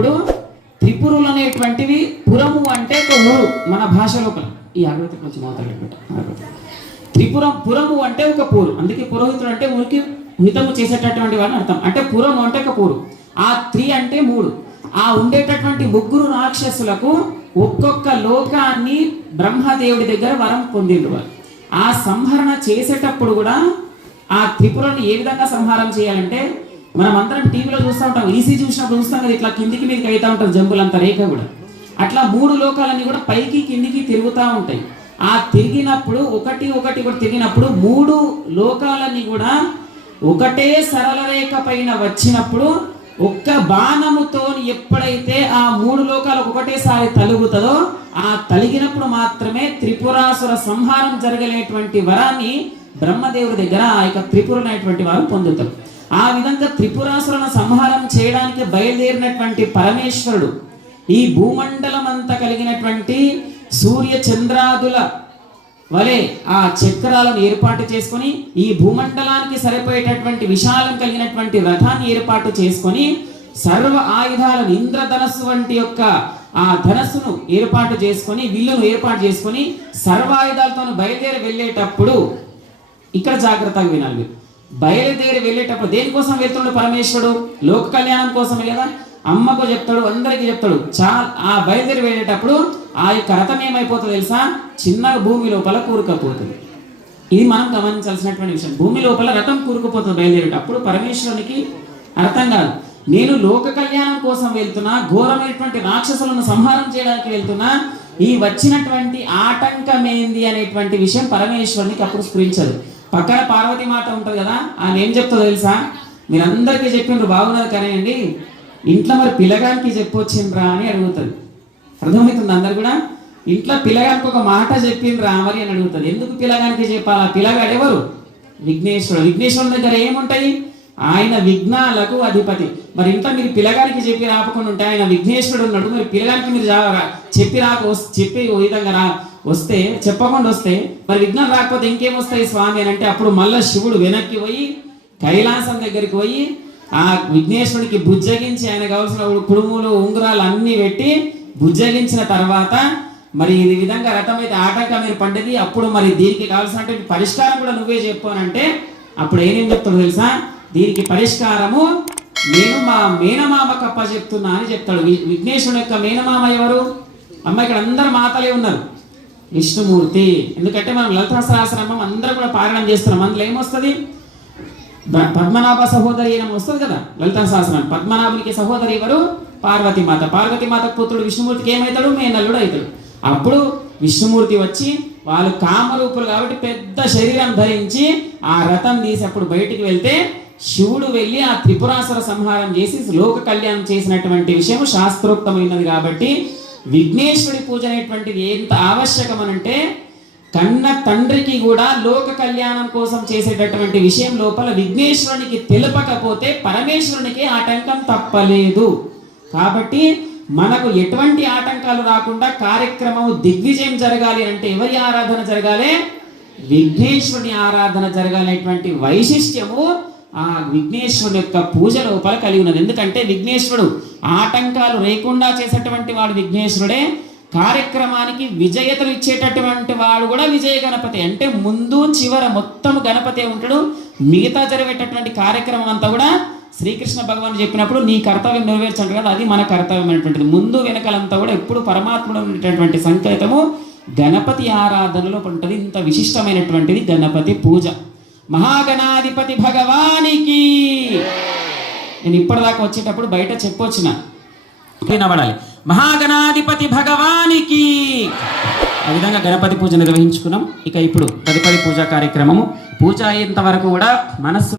జరిగినప్పుడు త్రిపురులు అనేటువంటివి పురము అంటే ఒక ఊరు మన భాష లోపల. ఈ అగరవతి కొంచెం మోతాలు త్రిపురం పురము అంటే ఒక పూరు. అందుకే పురోహితుడు అంటే ఊరికి హితము చేసేటటువంటి వాడిని అర్థం. అంటే పురం అంటే ఒక పూరు. ఆ త్రి అంటే మూడు. ఆ ఉండేటటువంటి ముగ్గురు రాక్షసులకు ఒక్కొక్క లోకాన్ని బ్రహ్మదేవుడి దగ్గర వరం పొందిండు వారు. ఆ సంహరణ చేసేటప్పుడు కూడా ఆ త్రిపురను ఏ విధంగా సంహారం చేయాలంటే మనం అందరం టీవీలో చూస్తూ ఉంటాం ఈసీ చూసినప్పుడు చూస్తాం కదా ఇట్లా కిందికి మీదకి అవుతూ ఉంటుంది అంత రేఖ కూడా. అట్లా మూడు లోకాలన్నీ కూడా పైకి కిందికి తిరుగుతూ ఉంటాయి. ఆ తిరిగినప్పుడు ఒకటి ఒకటి కూడా తిరిగినప్పుడు మూడు లోకాలన్నీ కూడా ఒకటే సరళ రేఖ పైన వచ్చినప్పుడు ఒక్క బాణముతో ఎప్పుడైతే ఆ మూడు లోకాలు ఒకటేసారి తలుగుతుందో ఆ తలిగినప్పుడు మాత్రమే త్రిపురాసుర సంహారం జరగలేటువంటి వరాన్ని బ్రహ్మదేవుడి దగ్గర ఆ యొక్క త్రిపురులైనటువంటి వారు పొందుతారు. ఆ విధంగా త్రిపురాసులను సంహారం చేయడానికి బయలుదేరినటువంటి పరమేశ్వరుడు ఈ భూమండలం అంతా కలిగినటువంటి సూర్య చంద్రాదుల వలె ఆ చక్రాలను ఏర్పాటు చేసుకొని ఈ భూమండలానికి సరిపోయేటటువంటి విశాలం కలిగినటువంటి రథాన్ని ఏర్పాటు చేసుకొని సర్వ ఆయుధాలను ఇంద్రధనస్సు వంటి యొక్క ఆ ధనస్సును ఏర్పాటు చేసుకొని విల్లును ఏర్పాటు చేసుకొని సర్వ ఆయుధాలతో బయలుదేరి వెళ్ళేటప్పుడు ఇక్కడ జాగ్రత్తగా వినాలి మీరు. బయలుదేరి వెళ్ళేటప్పుడు దేనికోసం వెళ్తున్నాడు పరమేశ్వరుడు? లోక కళ్యాణం కోసమే కదా? అమ్మకు చెప్తాడు అందరికీ చెప్తాడు. చా ఆ బయలుదేరి వెళ్ళేటప్పుడు ఆ యొక్క రథం ఏమైపోతుంది తెలుసా? చిన్న భూమి లోపల కూరుకపోతుంది. ఇది మనం గమనించాల్సినటువంటి విషయం. భూమి లోపల రథం కూరుకుపోతుంది బయలుదేరేటప్పుడు పరమేశ్వరునికి అర్థం కాదు. నేను లోక కళ్యాణం కోసం వెళ్తున్నా ఘోరమైనటువంటి రాక్షసులను సంహారం చేయడానికి వెళ్తున్నా ఈ వచ్చినటువంటి ఆటంకమేంది అనేటువంటి విషయం పరమేశ్వరునికి అప్పుడు స్ఫురించదు. పక్కన పార్వతీ మాత ఉంటుంది కదా ఆయన ఏం చెప్తుందో తెలుసా? మీరందరికీ చెప్పిండ్రు బాగున్నది కానీ అండి ఇంట్లో మరి పిల్లగానికి చెప్పొచ్చిండ్రా అని అడుగుతుంది. అర్థమవుతుంది అందరు కూడా? ఇంట్లో పిల్లగానికి ఒక మాట చెప్పిండ్రా మరి అని అడుగుతుంది. ఎందుకు పిల్లగానికి చెప్పాలా? పిల్లగాడు ఎవరు? విఘ్నేశ్వరుడు. విఘ్నేశ్వరుడు దగ్గర ఏముంటాయి? ఆయన విఘ్నాలకు అధిపతి. మరి ఇంట్లో మీరు పిల్లగానికి చెప్పి రాపకుండా ఉంటే ఆయన విఘ్నేశ్వరుడు ఉన్నాడు. మరి పిల్లగానికి మీరు చెప్పి రాక చెప్పి విధంగా రా. వస్తే చెప్పకుండా వస్తే మరి విఘ్నం రాకపోతే ఇంకేం వస్తాయి స్వామి అని అంటే అప్పుడు మళ్ళా శివుడు వెనక్కి పోయి కైలాసం దగ్గరికి పోయి ఆ విఘ్నేశ్వరుడికి బుజ్జగించి ఆయన కావాల్సిన కుడుములు ఉంగరాలు అన్నీ పెట్టి బుజ్జగించిన తర్వాత మరి ఈ విధంగా రథం అయితే ఆటంకం మీరు పండేది అప్పుడు మరి దీనికి కావాల్సినటువంటి పరిష్కారం కూడా నువ్వే చెప్పు అని అంటే అప్పుడు ఏమేం చెప్తాడు తెలుసా? దీనికి పరిష్కారము నేను మా మేనమామ కప్ప చెప్తున్నా అని చెప్తాడు. వి- విఘ్నేశ్వరుడు యొక్క మేనమామ ఎవరు? అమ్మ ఇక్కడ అందరు మాతలే ఉన్నారు. విష్ణుమూర్తి. ఎందుకంటే మనం లలితా సహస్రనామం అందరం కూడా పారాయణం చేస్తున్నాం. అందులో ఏమొస్తుంది? పద్మనాభ సహోదరి అని వస్తుంది కదా లలితా సహస్రం పద్మనాభునికి సహోదరి ఎవరు? పార్వతీమాత మాత. మాత పుత్రుడు విష్ణుమూర్తికి ఏమవుతాడు మేనల్లుడు అవుతాడు. అప్పుడు విష్ణుమూర్తి వచ్చి వాళ్ళు కామరూపులు కాబట్టి పెద్ద శరీరం ధరించి ఆ రథం తీసి అప్పుడు బయటికి వెళ్తే శివుడు వెళ్ళి ఆ త్రిపురాసుర సంహారం చేసి లోక కళ్యాణం చేసినటువంటి విషయం శాస్త్రోక్తమైనది కాబట్టి విఘ్నేశ్వరి పూజ అనేటువంటిది ఎంత ఆవశ్యకమనంటే కన్న తండ్రికి కూడా లోక కళ్యాణం కోసం చేసేటటువంటి విషయం లోపల విఘ్నేశ్వరునికి తెలుపకపోతే పరమేశ్వరునికి ఆటంకం తప్పలేదు. కాబట్టి మనకు ఎటువంటి ఆటంకాలు రాకుండా కార్యక్రమం దిగ్విజయం జరగాలి అంటే ఎవరి ఆరాధన జరగాలి? విఘ్నేశ్వరుని ఆరాధన జరగాలనేటువంటి వైశిష్ట్యము ఆ విఘ్నేశ్వరుడు యొక్క పూజ లోపల కలిగి ఉన్నది. ఎందుకంటే విఘ్నేశ్వరుడు ఆటంకాలు లేకుండా చేసేటువంటి వాడు విఘ్నేశ్వరుడే. కార్యక్రమానికి విజయతలు ఇచ్చేటటువంటి వాడు కూడా విజయ గణపతి. అంటే ముందు చివర మొత్తం గణపతి ఉంటాడు. మిగతా జరిగేటటువంటి కార్యక్రమం అంతా కూడా శ్రీకృష్ణ భగవాన్ చెప్పినప్పుడు నీ కర్తవ్యం నెరవేర్చండి కదా అది మన కర్తవ్యం అనేటువంటిది. ముందు వెనకలంతా కూడా ఎప్పుడు పరమాత్ముడు ఉండేటటువంటి సంకేతము గణపతి ఆరాధనలో ఉంటుంది. ఇంత విశిష్టమైనటువంటిది గణపతి పూజ. మహాగణాధిపతి భగవానికి. నేను ఇప్పటిదాకా వచ్చేటప్పుడు బయట చెప్పొచ్చిన. వినబడాలి మహాగణాధిపతి భగవానికి. ఆ విధంగా గణపతి పూజ నిర్వహించుకున్నాం. ఇక ఇప్పుడు తదుపరి పూజా కార్యక్రమము పూజ అయ్యేంత వరకు కూడా మనస్సు